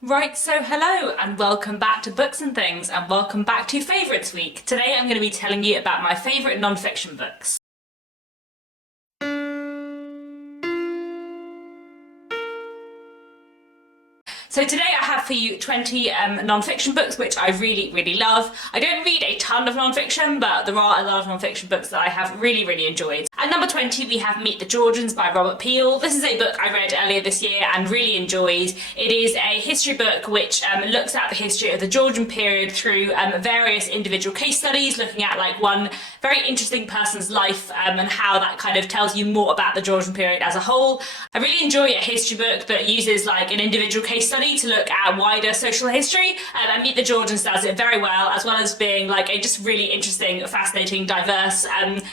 Right, so hello and welcome back to Books and Things and welcome back to Favourites Week. Today I'm going to be telling you about my favourite non-fiction books. So today I have for you 20 non-fiction books which I really love. I don't read a ton of non-fiction, but there are a lot of non-fiction books that I have really enjoyed. At number 20 we have Meet the Georgians by Robert Peel. This is a book I read earlier this year and really enjoyed. It is a history book which looks at the history of the Georgian period through various individual case studies, looking at like one very interesting person's life and how that kind of tells you more about the Georgian period as a whole. I really enjoy a history book that uses like an individual case study to look at wider social history, and Meet the Georgians does it very well as being like a just really interesting, fascinating, diverse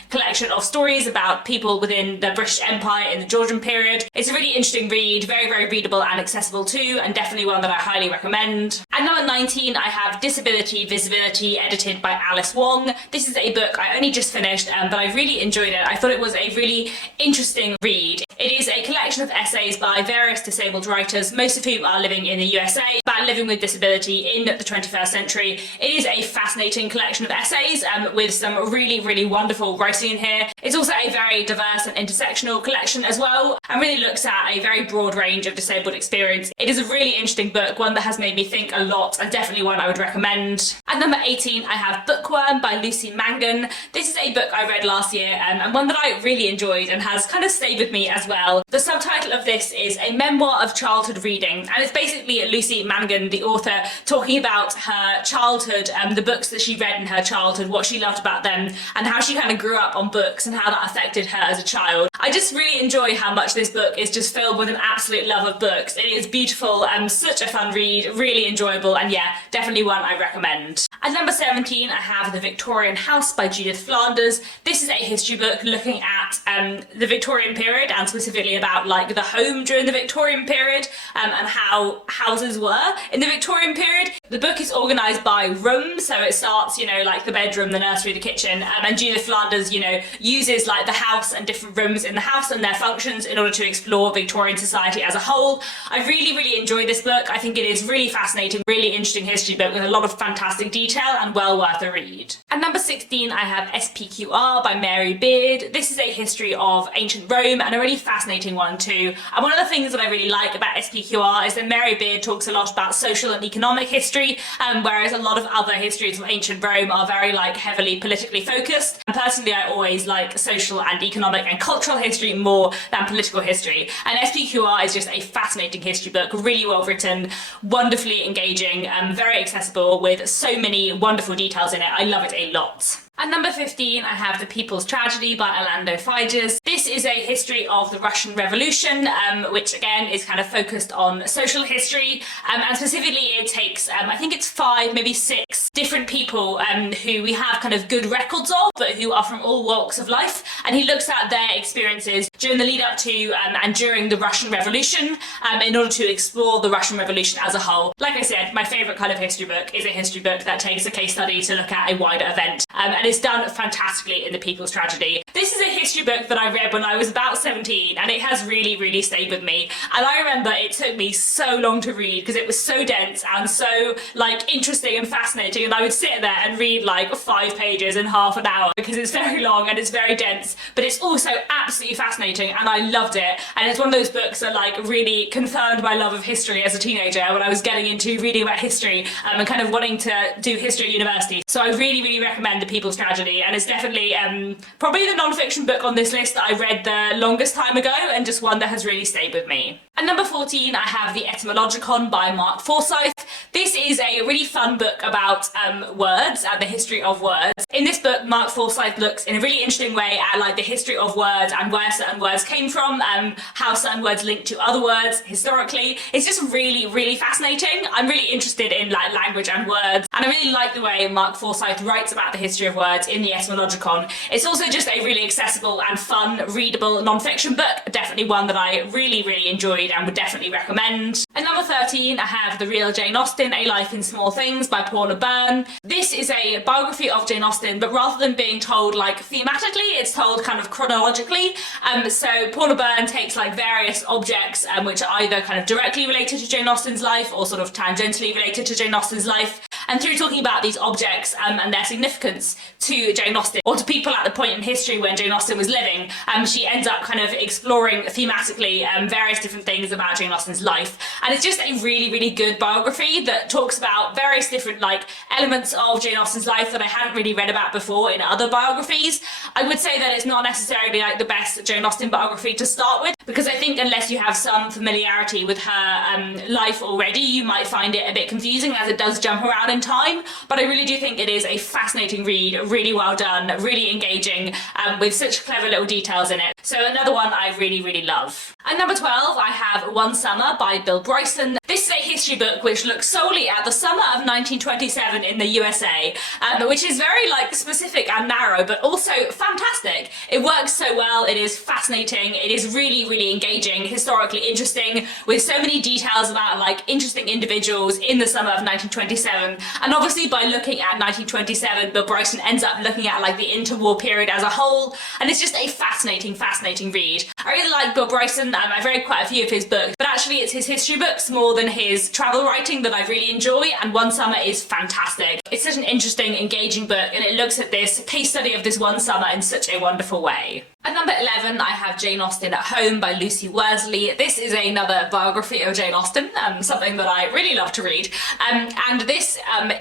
collection of stories about people within the British Empire in the Georgian period. It's a really interesting read, very readable and accessible too, and definitely one that I highly recommend. At number 19 I have Disability Visibility, edited by Alice Wong. This is a book I only just finished, but I really enjoyed it. I thought it was a really interesting read. It is a collection of essays by various disabled writers, most of whom are living in the USA, about living with disability in the 21st century. It is a fascinating collection of essays with some really wonderful writing in here. It's also a very diverse and intersectional collection as well, and really looks at a very broad range of disabled experience. It is a really interesting book, one that has made me think a lot, and definitely one I would recommend. At number 18 I have Bookworm by Lucy Mangan. This is a book I read last year and one that I really enjoyed and has kind of stayed with me as well. The subtitle of this is A Memoir of Childhood Reading, and it's basically Lucy Mangan, the author, talking about her childhood, the books that she read in her childhood, what she loved about them, and how she kind of grew up on books and how that affected her as a child. I just really enjoy how much this book is just filled with an absolute love of books. It is beautiful and such a fun read, really enjoyable, and yeah, definitely one I recommend. At number 17 I have The Victorian House by Judith Flanders. This is a history book looking at the Victorian period, and specifically about like the home during the Victorian period and how houses were in the Victorian period. The book is organised by rooms, so it starts, you know, like the bedroom, the nursery, the kitchen, and Judith Flanders, you know, uses like the house and different rooms in the house and their functions in order to explore Victorian society as a whole. I really enjoyed this book. I think it is really fascinating, really interesting history book with a lot of fantastic detail and well worth a read. At number 16 I have SPQR by Mary Beard. This is a history of ancient Rome and a really fascinating one too. And one of the things that I really like about SPQR is that Mary Beard talks a lot about social and economic history, whereas a lot of other histories of ancient Rome are very like heavily politically focused. And personally I always like social and economic and cultural history more than political history. And SPQR is just a fascinating history book, really well written, wonderfully engaging, very accessible with so many wonderful details in it. I love it a lot. At number 15 I have The People's Tragedy by Orlando Figes. This is a history of the Russian Revolution, which again is kind of focused on social history, and specifically it takes, I think it's 5, maybe 6 different people who we have kind of good records of, but who are from all walks of life, and he looks at their experiences during the lead up to and during the Russian Revolution in order to explore the Russian Revolution as a whole. Like I said, my favourite kind of history book is a history book that takes a case study to look at a wider event, and it's done fantastically in The People's Tragedy. This is a history book that I read when I was about 17, and it has really stayed with me. And I remember it took me so long to read because it was so dense and so like interesting and fascinating, and I would sit there and read like 5 pages in half an hour because it's very long and it's very dense, but it's also absolutely fascinating and I loved it. And it's one of those books that like really confirmed my love of history as a teenager when I was getting into reading about history and kind of wanting to do history at university. So I really recommend The People's Tragedy, and it's definitely probably the non-fiction book on this list that I read the longest time ago, and just one that has really stayed with me. At number 14 I have the Etymologicon by Mark Forsyth. This is a really fun book about words and the history of words. In this book Mark Forsyth looks in a really interesting way at like the history of words and where certain words came from, how certain words link to other words historically. It's just really fascinating. I'm really interested in like language and words, and I really like the way Mark Forsyth writes about the history of words in the Etymologicon. It's also just a really accessible and fun, readable non-fiction book, definitely one that I really enjoyed and would definitely recommend. At number 13 I have The Real Jane Austen Austen, A Life in Small Things by Paula Byrne. This is a biography of Jane Austen, but rather than being told like thematically, it's told kind of chronologically. So Paula Byrne takes like various objects which are either kind of directly related to Jane Austen's life or sort of tangentially related to Jane Austen's life. And through talking about these objects and their significance to Jane Austen, or to people at the point in history when Jane Austen was living, she ends up kind of exploring thematically various different things about Jane Austen's life. And it's just a really, really good biography that talks about various different like elements of Jane Austen's life that I hadn't really read about before in other biographies. I would say that it's not necessarily like the best Jane Austen biography to start with, because I think unless you have some familiarity with her life already, you might find it a bit confusing as it does jump around in time. But I really do think it is a fascinating read, really well done, really engaging, with such clever little details in it. So another one I really, really love. At number 12, I have One Summer by Bill Bryson. This is a history book which looks solely at the summer of 1927 in the USA, which is very like specific and narrow, but also fantastic. It works so well, it is fascinating, it is really, really engaging, historically interesting, with so many details about like interesting individuals in the summer of 1927. And obviously by looking at 1927, Bill Bryson ends up looking at like the interwar period as a whole, and it's just a fascinating, fascinating read. I really like Bill Bryson, I've read quite a few of his books, but actually it's his history books more than his travel writing that I really enjoy, and One Summer is fantastic. It's such an interesting, engaging book, and it looks at this case study of this one summer in such a wonderful way. At number 11, I have Jane Austen at Home by Lucy Worsley. This is another biography of Jane Austen, something that I really love to read. And this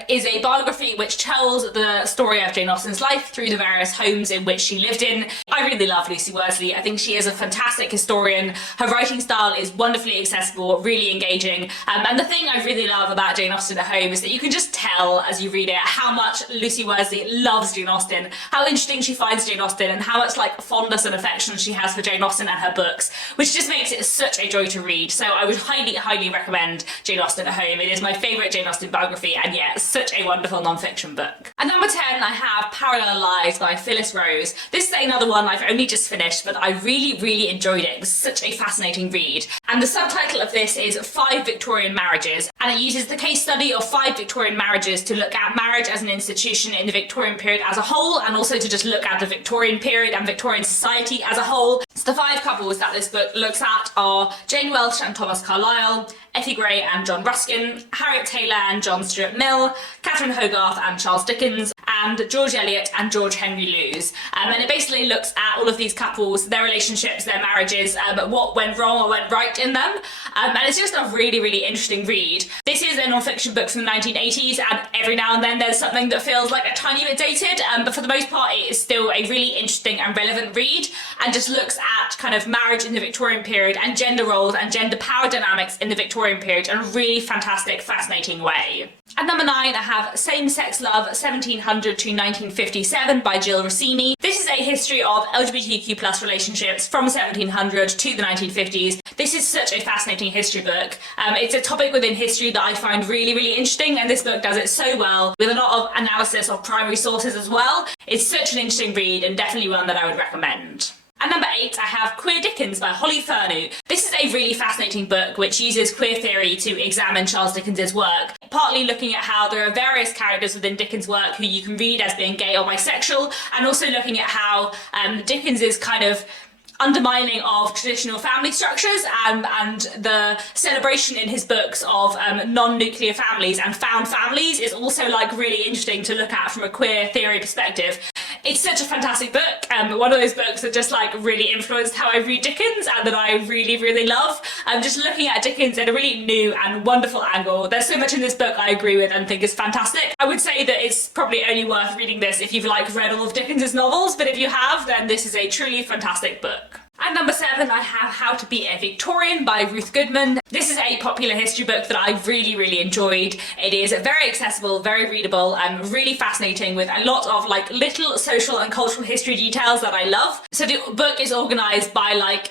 is a biography which tells the story of Jane Austen's life through the various homes in which she lived in. I really love Lucy Worsley. I think she is a fantastic historian. Her writing style is wonderfully accessible, really engaging. And the thing I really love about Jane Austen at Home is that you can just tell as you read it how much Lucy Worsley loves Jane Austen, how interesting she finds Jane Austen, and how much like fondness and affection she has for Jane Austen and her books, which just makes it such a joy to read. So I would highly, highly recommend Jane Austen at Home. It is my favourite Jane Austen biography, and yeah, such a wonderful non-fiction book. At number 10, I have Parallel Lives by Phyllis Rose. This is another one I've only just finished, but I really, really enjoyed it. It was such a fascinating read. And the subtitle of this is 5 Victorian Marriages, and it uses the case study of 5 Victorian marriages to look at marriage as an institution in the Victorian period as a whole, and also to just look at the Victorian period and Victorian society as a whole. So the 5 couples that this book looks at are Jane Welsh and Thomas Carlyle, Effie Gray and John Ruskin, Harriet Taylor and John Stuart Mill, Catherine Hogarth and Charles Dickens, and George Eliot and George Henry Lewes. And it basically looks at all of these couples, their relationships, their marriages, what went wrong or went right in them. And it's just a really, really interesting read. This is a non-fiction book from the 1980s, and every now and then there's something that feels like a tiny bit dated, but for the most part it is still a really interesting and relevant read, and just looks at kind of marriage in the Victorian period and gender roles and gender power dynamics in the Victorian period in a really fantastic, fascinating way. At number 9, I have Same-Sex Love 1700 to 1957 by Jill Rossini. This is a history of LGBTQ+ relationships from 1700 to the 1950s. This is such a fascinating history book. It's a topic within history that I find really, really interesting, and this book does it so well, with a lot of analysis of primary sources as well. It's such an interesting read, and definitely one that I would recommend. At number 8, I have Queer Dickens by Holly Furneaux. This is a really fascinating book which uses queer theory to examine Charles Dickens' work, partly looking at how there are various characters within Dickens' work who you can read as being gay or bisexual, and also looking at how Dickens is kind of undermining of traditional family structures and the celebration in his books of non-nuclear families and found families is also like really interesting to look at from a queer theory perspective. It's such a fantastic book, one of those books that just like really influenced how I read Dickens and that I really, really love. Just looking at Dickens in a really new and wonderful angle. There's so much in this book I agree with and think is fantastic. I would say that it's probably only worth reading this if you've like read all of Dickens' novels, but if you have, then this is a truly fantastic book. At number 7, I have How to Be a Victorian by Ruth Goodman. This is a popular history book that I really, really enjoyed. It is very accessible, very readable, and really fascinating, with a lot of like little social and cultural history details that I love. So the book is organised by like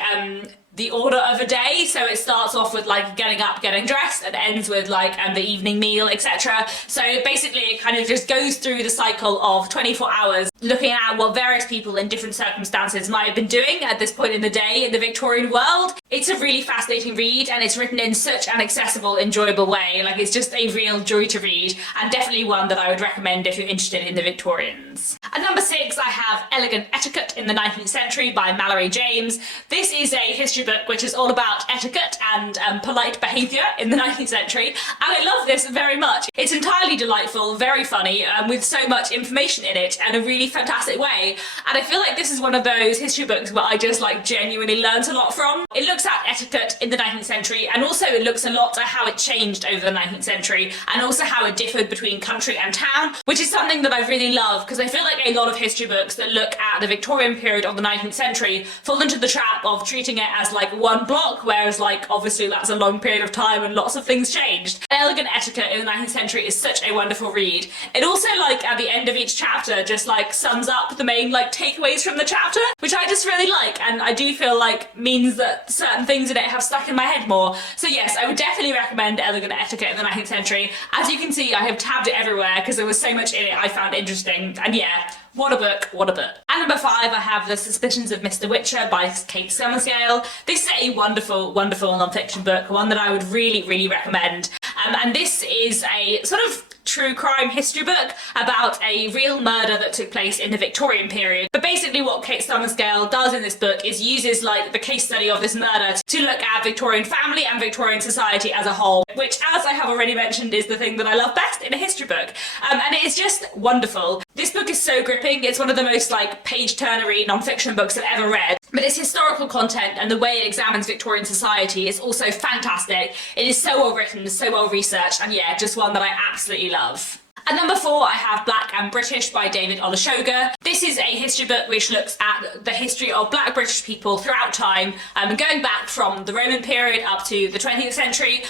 the order of a day. So it starts off with like getting up, getting dressed, and ends with like the evening meal, etc. So basically it kind of just goes through the cycle of 24 hours, looking at what various people in different circumstances might have been doing at this point in the day in the Victorian world. It's a really fascinating read, and it's written in such an accessible, enjoyable way. Like, it's just a real joy to read, and definitely one that I would recommend if you're interested in the Victorians. At number 6, I have Elegant Etiquette in the 19th Century by Mallory James. This is a history book which is all about etiquette and polite behaviour in the 19th century, and I love this very much. It's entirely delightful, very funny, with so much information in it and a really fantastic way, and I feel like this is one of those history books where I just like genuinely learnt a lot from. It looks at etiquette in the 19th century, and also it looks a lot at how it changed over the 19th century, and also how it differed between country and town, which is something that I really love, because I feel like a lot of history books that look at the Victorian period of the 19th century fall into the trap of treating it as like one block, whereas like obviously that's a long period of time and lots of things changed. Elegant Etiquette in the 19th century is such a wonderful read. It also, like, at the end of each chapter just like sums up the main like takeaways from the chapter, which I just really like, and I do feel like means that certain things in it have stuck in my head more. So yes, I would definitely recommend Elegant Etiquette in the 19th century. As you can see, I have tabbed it everywhere because there was so much in it I found interesting, and yeah, what a book, what a book. At number 5, I have The Suspicions of Mr. Witcher by Kate Summerscale. This is a wonderful, wonderful non-fiction book, one that I would really, really recommend. And this is a sort of true crime history book about a real murder that took place in the Victorian period. But basically what Kate Summerscale does in this book is uses like the case study of this murder to look at Victorian family and Victorian society as a whole, which, as I have already mentioned, is the thing that I love best in a history book. And it is just wonderful. This book is so gripping. It's one of the most like page-turnery non-fiction books I've ever read. But its historical content and the way it examines Victorian society is also fantastic. It is so well written, so well researched, and yeah, just one that I absolutely love. At number 4, I have Black and British by David Olusoga. This is a history book which looks at the history of Black British people throughout time, going back from the Roman period up to the 20th century,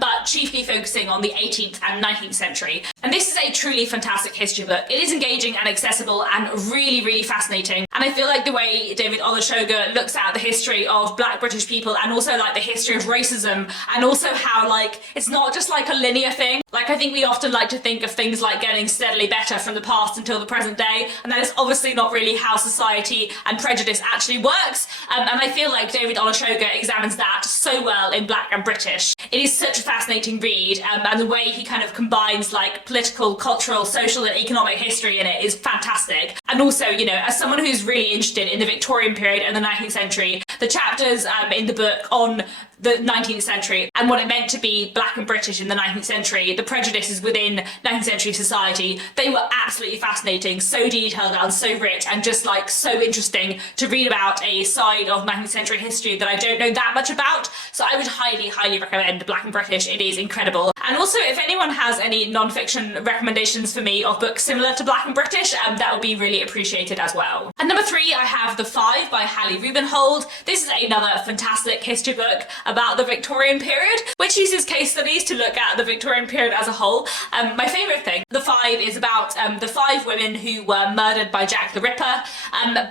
but chiefly focusing on the 18th and 19th century. And this is a truly fantastic history book. It is engaging and accessible and really, really fascinating. And I feel like the way David Olusoga looks at the history of Black British people, and also like the history of racism, and also how like it's not just like a linear thing. Like, I think we often like to think of things like getting steadily better from the past until the present day, and that is obviously not really how society and prejudice actually works. And I feel like David Olusoga examines that so well in Black and British. It is such a fascinating read, and the way he kind of combines like political, cultural, social and economic history in it is fantastic. And also, you know, as someone who's really interested in the Victorian period and the 19th century, the chapters in the book on the 19th century and what it meant to be Black and British in the 19th century, the prejudices within 19th century society, they were absolutely fascinating, so detailed and so rich, and just like so interesting to read about a side of 19th century history that I don't know that much about. So I would highly, highly recommend Black and British. It is incredible. And also, if anyone has any non-fiction recommendations for me of books similar to Black and British, that would be really appreciated as well. At number 3, I have TheFive by Hallie Rubenhold. This is another fantastic history book about the Victorian period, which uses case studies to look at the Victorian period as a whole. My favourite thing, TheFive, is about the 5 women who were murdered by Jack the Ripper,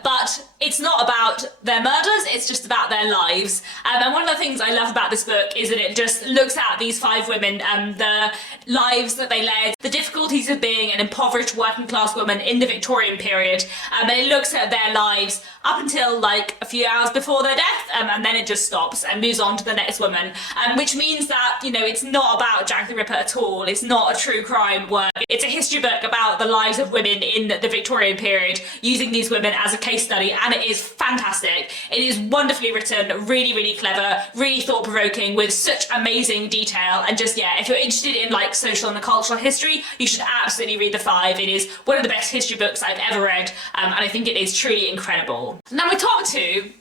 but it's not about their murders, it's just about their lives. And one of the things I love about this book is that it just looks at these 5 women and the lives that they led, the difficulties of being an impoverished working class woman in the Victorian period, and it looks at their lives up until like a few hours before their death, and then it just stops and moves on to the next woman, which means that, you know, it's not about Jack the Ripper at all. It's not a true crime work. It's a history book about the lives of women in the Victorian period, using these women as a case study, and it is fantastic. It is wonderfully written, really, really clever, really thought-provoking, with such amazing detail, and just, yeah, if you're interested in like social and cultural history, you should absolutely read TheFive. It is one of the best history books I've ever read, and I think it is truly incredible. Now, my top 2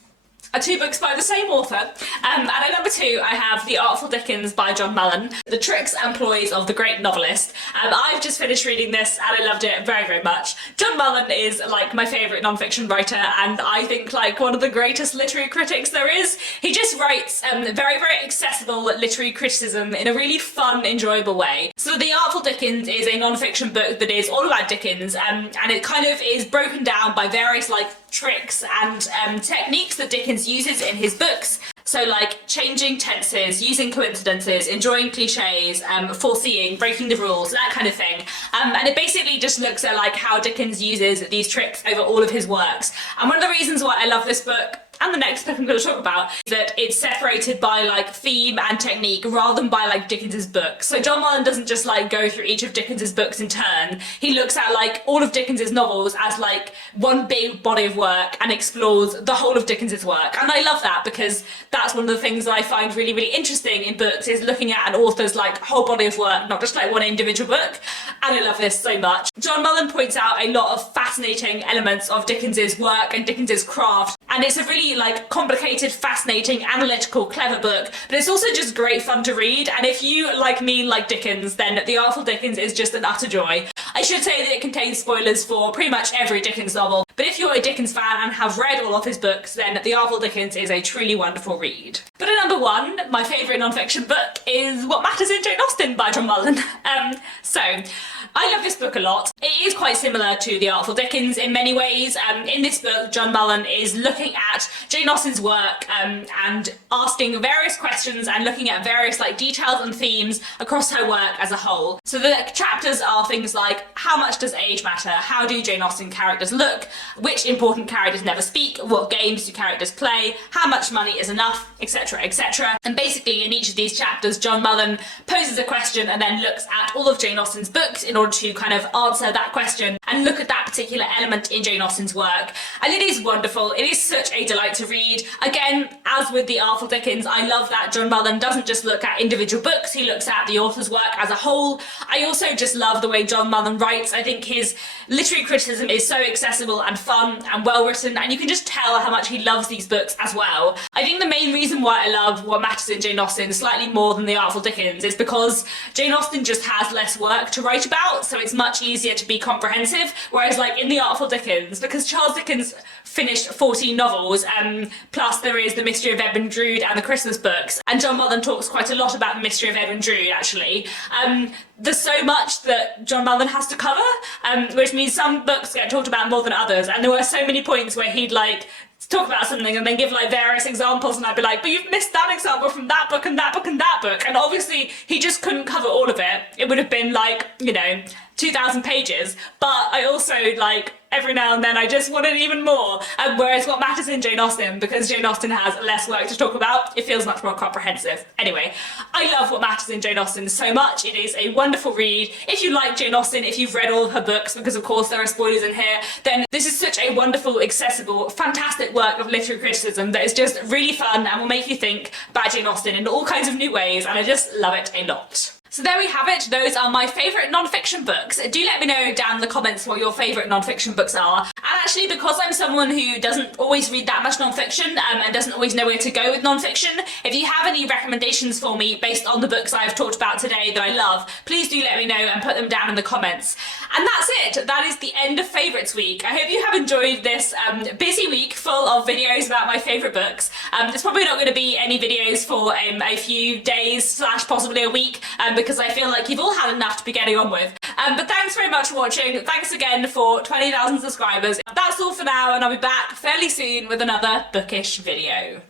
are 2 books by the same author, and at number 2 I have The Artful Dickens by John Mullen, the tricks and ploys of the great novelist. I've just finished reading this and I loved it very, very much. John Mullen is like my favourite non-fiction writer, and I think like one of the greatest literary critics there is. He just writes very, very accessible literary criticism in a really fun, enjoyable way. So The Artful Dickens is a non-fiction book that is all about Dickens, and it kind of is broken down by various like tricks and techniques that Dickens uses in his books. So like changing tenses, using coincidences, enjoying cliches, foreseeing, breaking the rules, that kind of thing. And it basically just looks at like how Dickens uses these tricks over all of his works. And one of the reasons why I love this book and the next book I'm going to talk about is that it's separated by like theme and technique rather than by like Dickens's books. So John Mullen doesn't just like go through each of Dickens's books in turn. He looks at like all of Dickens's novels as like one big body of work and explores the whole of Dickens's work. And I love that because that's one of the things that I find really, really interesting in books, is looking at an author's like whole body of work, not just like one individual book. And I love this so much. John Mullen points out a lot of fascinating elements of Dickens's work and Dickens's craft. And it's a really like complicated, fascinating, analytical, clever book, but it's also just great fun to read. And if you, like me, like Dickens, then The Artful Dickens is just an utter joy. I should say that it contains spoilers for pretty much every Dickens novel, but if you're a Dickens fan and have read all of his books, then The Artful Dickens is a truly wonderful read. But at number one, my favourite non-fiction book is What Matters in Jane Austen by John Mullen. So I love this book a lot. It is quite similar to The Artful Dickens in many ways. In this book, John Mullen is looking at Jane Austen's work and asking various questions and looking at various like details and themes across her work as a whole. So the chapters are things like, how much does age matter? How do Jane Austen characters look? Which important characters never speak? What games do characters play? How much money is enough? Etc, etc. And basically in each of these chapters, John Mullen poses a question and then looks at all of Jane Austen's books in order to kind of answer that question and look at that particular element in Jane Austen's work. And it is wonderful. It is such a delight to read. Again, as with The Artful Dickens, I love that John Mullen doesn't just look at individual books, he looks at the author's work as a whole. I also just love the way John Mullen writes. I think his literary criticism is so accessible and fun and well written, and you can just tell how much he loves these books as well. I think the main reason why I love What Matters in Jane Austen slightly more than The Artful Dickens is because Jane Austen just has less work to write about, so it's much easier to be comprehensive, whereas like in The Artful Dickens, because Charles Dickens finished 14 novels, plus there is The Mystery of Edmund Drood and the Christmas books, and John Mullen talks quite a lot about The Mystery of Edmund Drood actually. There's so much that John Mullen has to cover, which means some books get talked about more than others, and there were so many points where he'd like talk about something and then give like various examples, and I'd be like, but you've missed that example from that book and that book and that book, and obviously he just couldn't cover all of it. It would have been like, you know, 2,000 pages, but I also like every now and then I just wanted even more. Whereas What Matters in Jane Austen, because Jane Austen has less work to talk about, it feels much more comprehensive. Anyway, I love What Matters in Jane Austen so much. It is a wonderful read. If you like Jane Austen, if you've read all of her books, because of course there are spoilers in here, then this is such a wonderful, accessible, fantastic work of literary criticism that is just really fun and will make you think about Jane Austen in all kinds of new ways, and I just love it a lot. So there we have it. Those are my favourite non-fiction books. Do let me know down in the comments what your favourite non-fiction books are. And actually, because I'm someone who doesn't always read that much non-fiction and doesn't always know where to go with non-fiction, if you have any recommendations for me based on the books I've talked about today that I love, please do let me know and put them down in the comments. And that's it. That is the end of Favourites Week. I hope you have enjoyed this busy week full of videos about my favourite books. There's probably not going to be any videos for a few days / possibly a week, because I feel like you've all had enough to be getting on with. But thanks very much for watching. Thanks again for 20,000 subscribers. That's all for now, and I'll be back fairly soon with another bookish video.